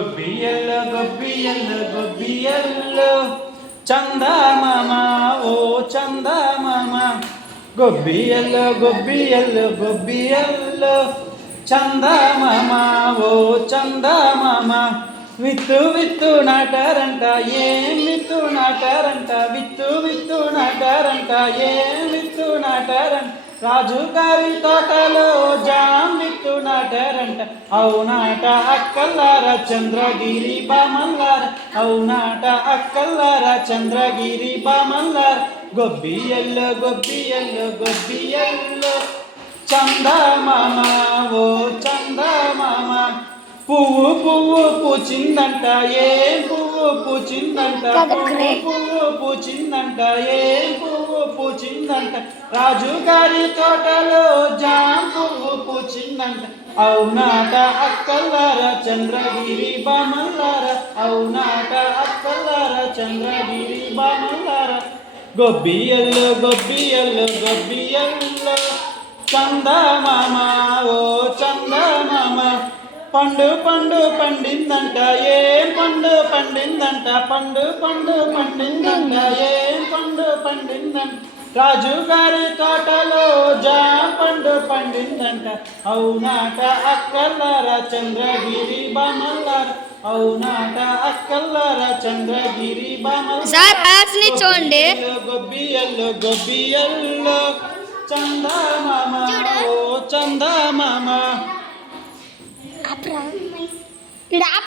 గొబ్బియల్లో గొబ్బియల్లో గొబ్బియల్లో చందమామ ఓ చందమామ గొబ్బియల్లో గొబ్బియల్లో గొబ్బియల్లో చందమామ ఓ చందమామ విత్తు విత్తు నాటారంట ఏం విత్తు నాటారంట విత్తు విత్తు నాటారంట ఏం విత్తు నాటారంట రాజుగారి తోటలో జాం విత్తు నాటారంట అవునాట అక్కల్లార చంద్రగిరి బామల్లార అవునాట అక్కల్లార చంద్రగిరి బామల్లార గొబ్బియల్లో గొబ్బియల్లో గొబ్బియల్లో చందమామ ఓ చందమామ పువ్వు పువ్వు పూచిందంట ఏం పువ్వు పూచిందంట పువ్వు పువ్వు పూచిందంట ఏం పువ్వు పూచిందంట రాజుగారి తోటలో జాం పువ్వు పూచిందంట అవునాట అక్కల్లార చంద్రగిరి బామల్లార అవునాట అక్కల్లార చంద్రగిరి బామల్లార గొబ్బియల్లో గొబ్బియల్లో గొబ్బియల్లో చందమామ ఓ చందమామ పండు పండు పండిందంట ఏం పండు పండిందంట పండు పండు పండిందంట ఏం పండు పండిందంట రాజుగారి తోటలో జాం పండు పండిందంట అవునాట అక్కల్లార చంద్రగిరి బామల్లార అవునాట అక్కల్లార చంద్రగిరి బామల్లార చూడండి గొబ్బియల్లో గొబ్బియల్లో చందమామ ఓ చందమామ